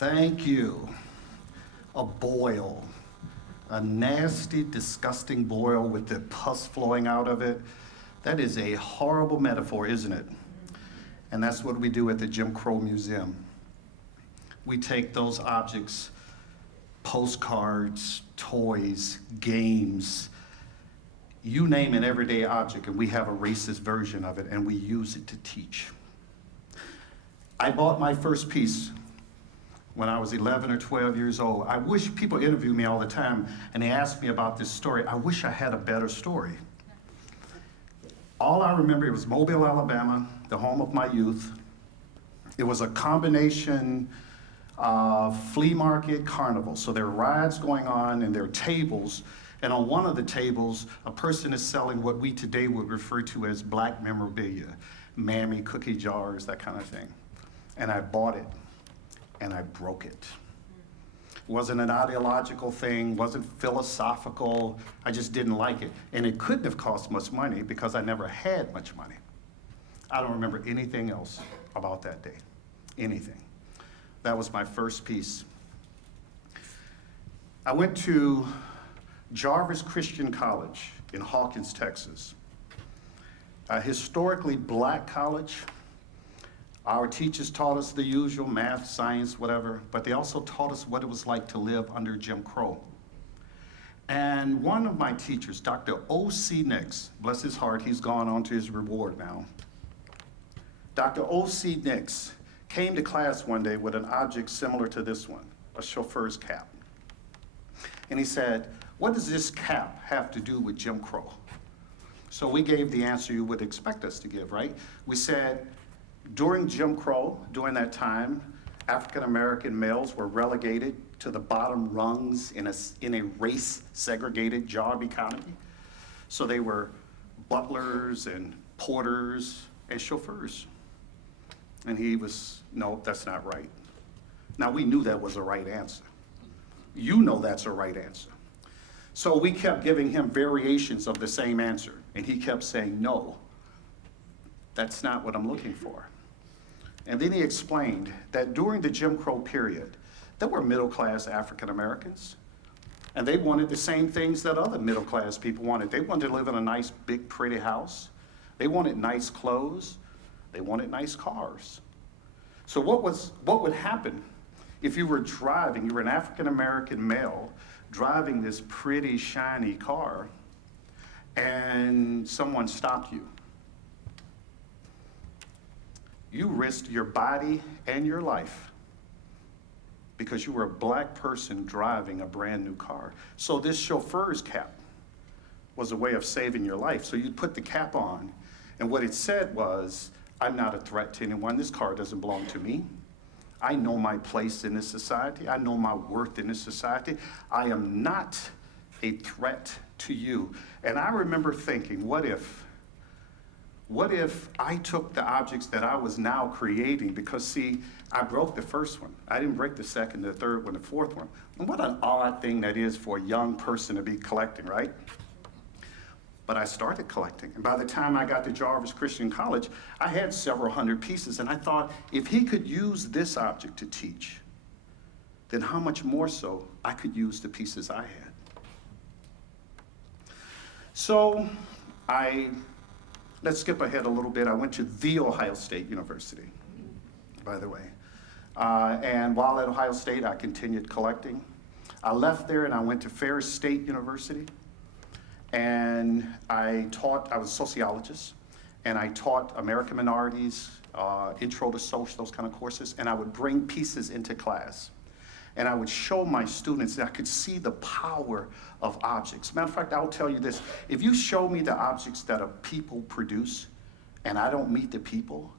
Thank you. A boil. A nasty, disgusting boil with the pus flowing out of it. That is a horrible metaphor, isn't it? And that's what we do at the Jim Crow Museum. We take those objects, postcards, toys, games, you name an everyday object, and we have a racist version of it, and we use it to teach. I bought my first piece when I was 11 or 12 years old. I wish people interview me all the time, and they ask me about this story. I wish I had a better story. All I remember, it was Mobile, Alabama, the home of my youth. It was a combination of flea market carnival. So there are rides going on, and there are tables, and on one of the tables, a person is selling what we today would refer to as black memorabilia, Mammy cookie jars, that kind of thing. And I bought it, and I broke it. It wasn't an ideological thing, wasn't philosophical, I just didn't like it. And it couldn't have cost much money because I never had much money. I don't remember anything else about that day, anything. That was my first piece. I went to Jarvis Christian College in Hawkins, Texas. A historically black college. Our teachers taught us the usual math, science, whatever, but they also taught us what it was like to live under Jim Crow. And one of my teachers, Dr. O.C. Nix, bless his heart, he's gone on to his reward now. Dr. O.C. Nix came to class one day with an object similar to this one, a chauffeur's cap. And he said, "What does this cap have to do with Jim Crow?" So we gave the answer you would expect us to give, right? We said, during Jim Crow, during that time, African-American males were relegated to the bottom rungs in a race-segregated job economy. So they were butlers and porters and chauffeurs. And he was, no, that's not right. Now, we knew that was the right answer. You know that's the right answer. So we kept giving him variations of the same answer, and he kept saying, no, that's not what I'm looking for. And then he explained that during the Jim Crow period, there were middle-class African Americans, and they wanted the same things that other middle-class people wanted. They wanted to live in a nice, big, pretty house. They wanted nice clothes. They wanted nice cars. So what would happen if you were driving, you were an African American male driving this pretty, shiny car, and someone stopped you? You risked your body and your life because you were a black person driving a brand new car. So this chauffeur's cap was a way of saving your life. So you'd put the cap on, and what it said was, I'm not a threat to anyone. This car doesn't belong to me. I know my place in this society. I know my worth in this society. I am not a threat to you. And I remember thinking, what if I took the objects that I was now creating, because see, I broke the first one. I didn't break the second, the third one, the fourth one. And what an odd thing that is for a young person to be collecting, right? But I started collecting. And by the time I got to Jarvis Christian College, I had several hundred pieces. And I thought, if he could use this object to teach, then how much more so I could use the pieces I had. So let's skip ahead a little bit. I went to the Ohio State University, by the way. And while at Ohio State, I continued collecting. I left there and I went to Ferris State University. And I was a sociologist, and I taught American minorities, intro to social, those kind of courses, and I would bring pieces into class. And I would show my students that I could see the power of objects. Matter of fact, I'll tell you this, if you show me the objects that a people produce, and I don't meet the people,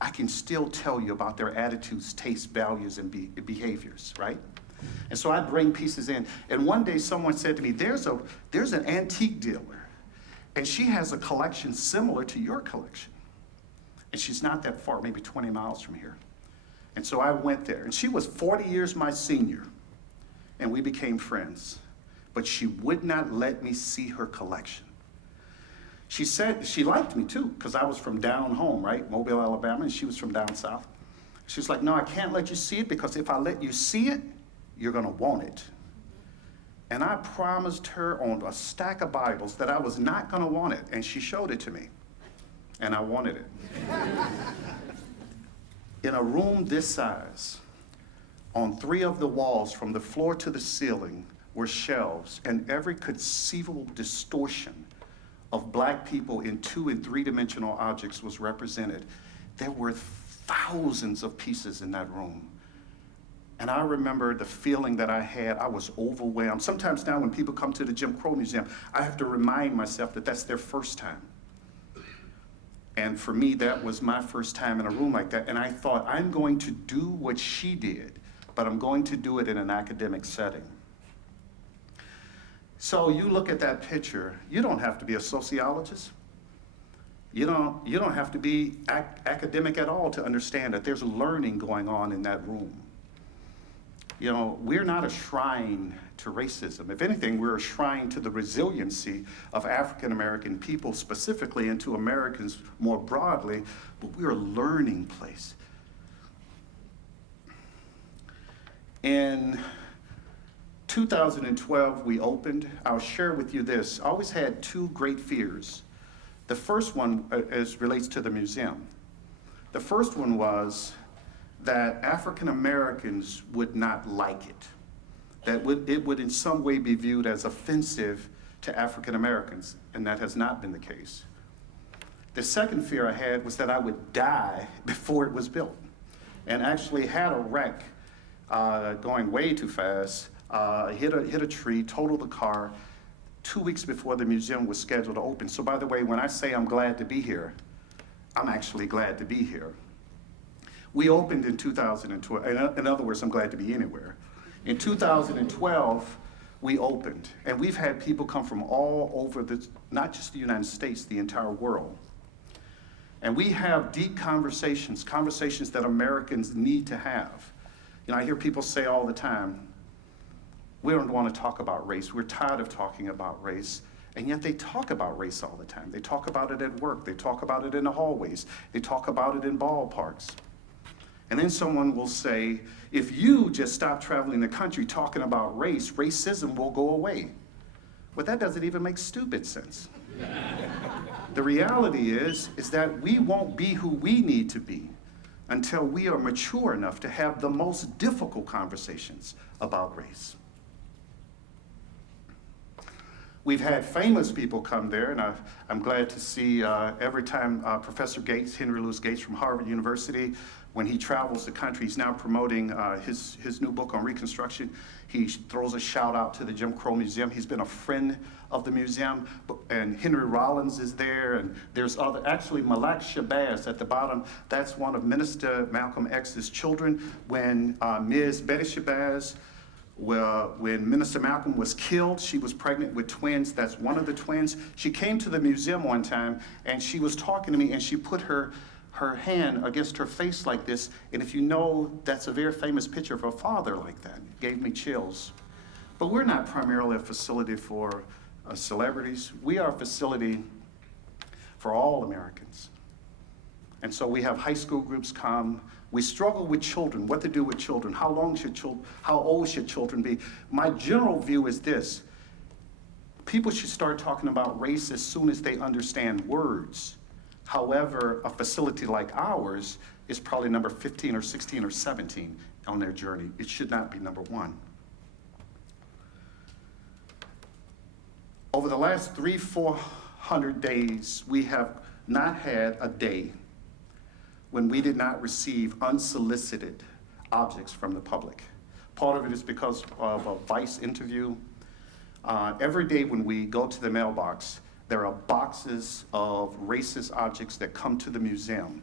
I can still tell you about their attitudes, tastes, values, and behaviors, right? And so I'd bring pieces in. And one day someone said to me, there's an antique dealer, and she has a collection similar to your collection. And she's not that far, maybe 20 miles from here. And so I went there, and she was 40 years my senior, and we became friends. But she would not let me see her collection. She said she liked me too, because I was from down home, right? Mobile, Alabama, and she was from down south. She's like, no, I can't let you see it because if I let you see it, you're going to want it. And I promised her on a stack of Bibles that I was not going to want it. And she showed it to me. And I wanted it. In a room this size, on 3 of the walls from the floor to the ceiling were shelves, and every conceivable distortion of black people in 2- and 3-dimensional objects was represented. There were thousands of pieces in that room. And I remember the feeling that I had. I was overwhelmed. Sometimes now when people come to the Jim Crow Museum, I have to remind myself that that's their first time. And for me, that was my first time in a room like that. And I thought, I'm going to do what she did, but I'm going to do it in an academic setting. So you look at that picture, you don't have to be a sociologist. You don't have to be academic at all to understand that there's learning going on in that room. You know, we're not a shrine to racism. If anything, we're a shrine to the resiliency of African American people specifically, and to Americans more broadly, but we're a learning place. In 2012, we opened. I'll share with you this. I always had 2 great fears. The first one relates to the museum. The first one was that African Americans would not like it, that it would in some way be viewed as offensive to African Americans, and that has not been the case. The second fear I had was that I would die before it was built, and actually had a wreck going way too fast, hit a tree, totaled the car 2 weeks before the museum was scheduled to open. So by the way, when I say I'm glad to be here, I'm actually glad to be here. We opened in 2012. In other words, I'm glad to be anywhere. In 2012, we opened, and we've had people come from all over, not just the United States, the entire world. And we have deep conversations that Americans need to have. You know, I hear people say all the time, we don't want to talk about race. We're tired of talking about race. And yet they talk about race all the time. They talk about it at work. They talk about it in the hallways. They talk about it in ballparks. And then someone will say, if you just stop traveling the country talking about race, racism will go away. Well, that doesn't even make stupid sense. The reality is that we won't be who we need to be until we are mature enough to have the most difficult conversations about race. We've had famous people come there, and I'm glad to see every time Professor Gates, Henry Louis Gates from Harvard University, when he travels the country, he's now promoting his new book on Reconstruction. He throws a shout out to the Jim Crow Museum. He's been a friend of the museum, and Henry Rollins is there, and there's actually Malak Shabazz at the bottom. That's one of Minister Malcolm X's children. When Ms. Betty Shabazz, when Minister Malcolm was killed, she was pregnant with twins. That's one of the twins. She came to the museum one time, and she was talking to me, and she put her hand against her face like this, and if you know, that's a very famous picture of her father like that. It gave me chills. But we're not primarily a facility for celebrities. We are a facility for all Americans. And so we have high school groups come. We struggle with children, what to do with children, how old should children be? My general view is this: people should start talking about race as soon as they understand words. However, a facility like ours is probably number 15 or 16 or 17 on their journey. It should not be number 1. Over the last 300-400 days, we have not had a day when we did not receive unsolicited objects from the public. Part of it is because of a Vice interview. Every day when we go to the mailbox, there are boxes of racist objects that come to the museum.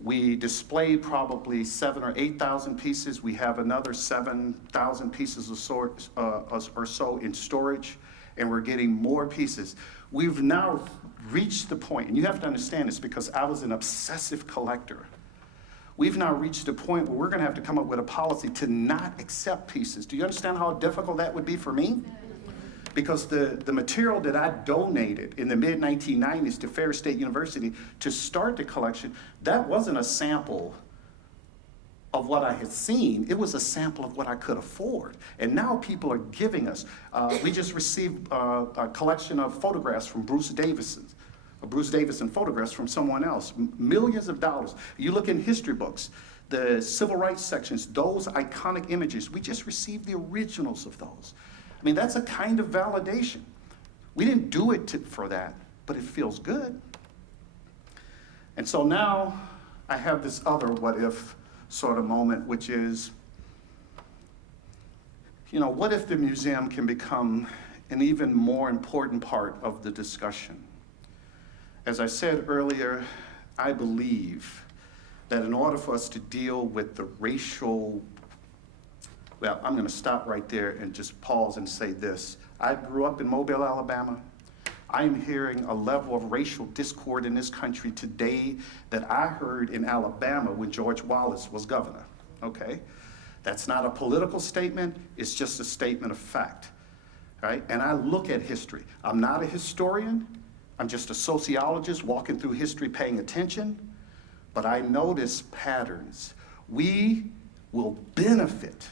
We display probably 7,000 or 8,000 pieces. We have another 7,000 pieces or so in storage, and we're getting more pieces. We've now reached the point, and you have to understand this because I was an obsessive collector. We've now reached a point where we're going to have to come up with a policy to not accept pieces. Do you understand how difficult that would be for me? Because the material that I donated in the mid-1990s to Ferris State University to start the collection, that wasn't a sample of what I had seen. It was a sample of what I could afford. And now people are giving us. We just received a collection of photographs from Bruce Davison photographs from someone else, millions of dollars. You look in history books, the civil rights sections, those iconic images, we just received the originals of those. I mean, that's a kind of validation. We didn't do it for that, but it feels good. And so now I have this other what if sort of moment, which is, what if the museum can become an even more important part of the discussion? As I said earlier, I believe that in order for us to deal with the racial, well, I'm going to stop right there and just pause and say this. I grew up in Mobile, Alabama. I'm hearing a level of racial discord in this country today that I heard in Alabama when George Wallace was governor, okay? That's not a political statement, it's just a statement of fact, right? And I look at history. I'm not a historian, I'm just a sociologist walking through history paying attention, but I notice patterns. We will benefit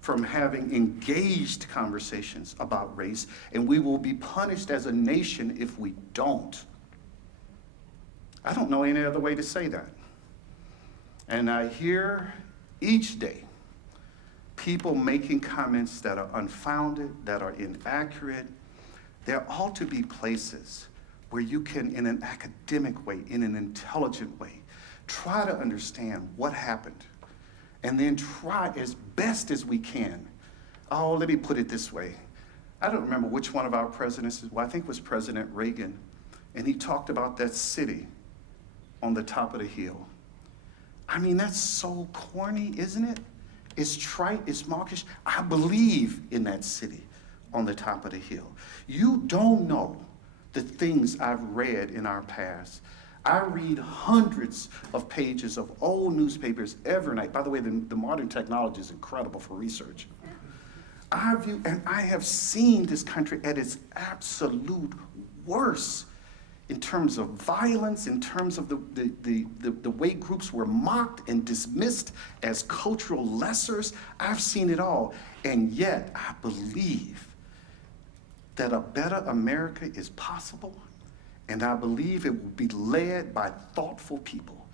from having engaged conversations about race, and we will be punished as a nation if we don't. I don't know any other way to say that. And I hear each day people making comments that are unfounded, that are inaccurate. There ought to be places where you can, in an academic way, in an intelligent way, try to understand what happened, and then try as best as we can. Oh, let me put it this way. I don't remember which one of our presidents, well, I think it was President Reagan, and he talked about that city on the top of the hill. I mean, that's so corny, isn't it? It's trite, it's mawkish. I believe in that city on the top of the hill. You don't know the things I've read in our past. I read hundreds of pages of old newspapers every night. By the way, the modern technology is incredible for research. I have seen this country at its absolute worst in terms of violence, in terms of the way groups were mocked and dismissed as cultural lessers. I've seen it all. And yet, I believe that a better America is possible. And I believe it will be led by thoughtful people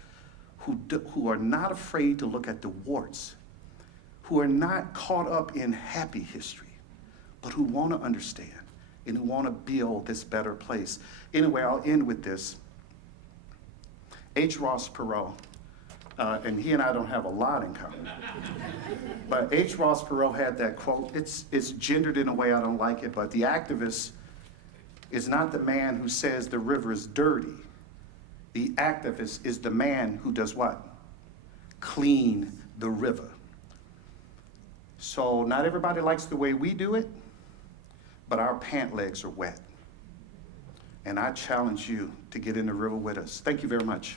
who are not afraid to look at the warts, who are not caught up in happy history, but who want to understand and who want to build this better place. Anyway, I'll end with this. H. Ross Perot, and he and I don't have a lot in common, but H. Ross Perot had that quote. It's gendered in a way I don't like it, but the activist is not the man who says the river is dirty. The activist is the man who does what? Clean the river. So not everybody likes the way we do it, but our pant legs are wet. And I challenge you to get in the river with us. Thank you very much.